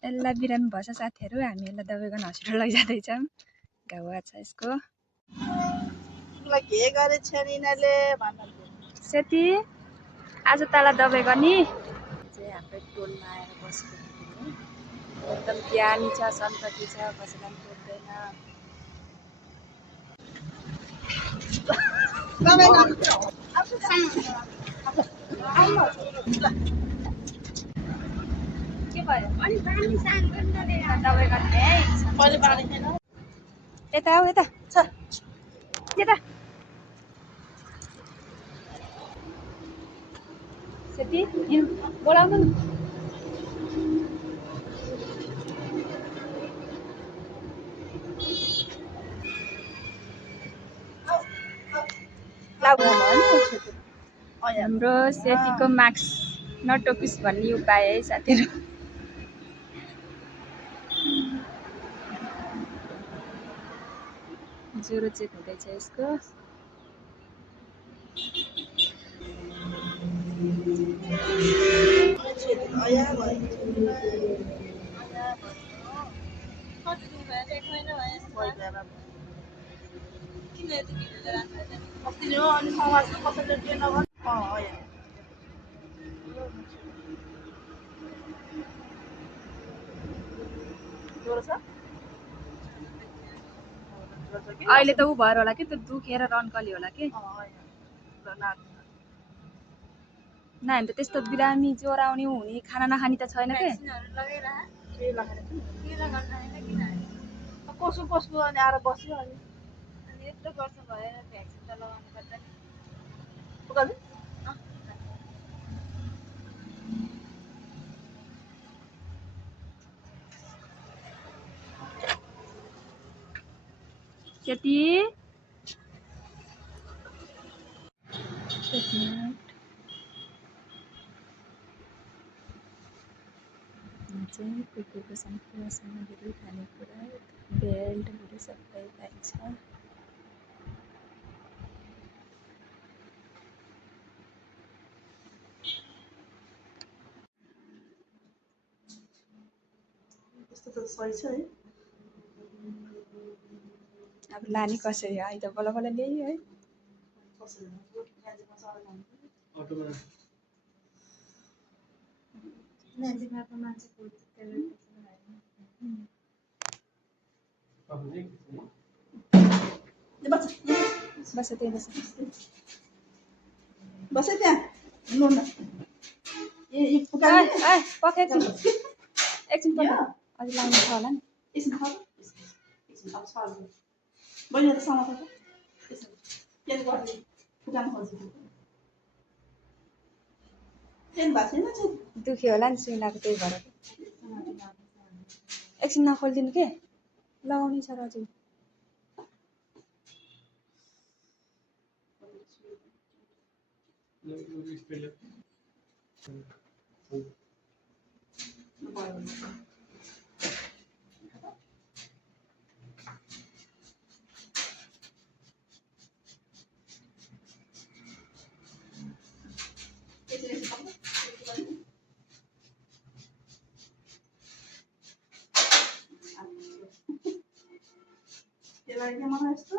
यसलाई बिरामी भएछ साथीहरू, हामी यसलाई दबाई गर्न हस्पिटल लैजाँदैछौँ। घाउ छ यसको। के गरेछ नि यिनीहरूले सेती आज तँलाई दबाई गर्ने चाहिँ हाम्रो टोलमा आएर बसेको थियो। एकदम ज्ञानी छ, सन्तति छ, कसैलाई बोल्दैन। के भयो? दबाई गर्ने है। यता आऊ, यता छ यता। सेती बोलाउनु न। हाम्रो सेतीको मार्क्स नटोकिस् भन्ने उपाय है साथीहरू। ज्वरो चेक हुँदैछ यसको। अहिले त ऊ भएर होला कि, त्यो दुखेर रन्कली होला कि। नानी त त्यस्तो बिरामी ज्वरो आउने हुने खाना नखाने त छैन के। कसो कसो अनि आएर बस्यो अनि यस्तो वर्ष भएर भ्याक्सिन त लगाउनु पर्छ नि। सेती चाहिँ कुकुरको सम्पूर्ण सामग्री, खानेकुरा, बेल्टहरू सबै पाइन्छ। त्यस्तो त सही छ है। अब लाने कसरी है त बल्ल बल्ल ल्यायो है। बस त्यही बस बस त्यहाँ नु न पक्कै एकछिन पर्छ अझै लाउनु छ होला नि। एकछिन खा बहिनी त समातो त के गर्ने फुटान खोज्छु ट्रेन भएको छैन चाहिँ दुख्यो होला नि सुइलाको, त्यही भएर एकछिन नखोलिदिनु के लगाउनै छ र अझै। के लाग्यो मलाई यस्तो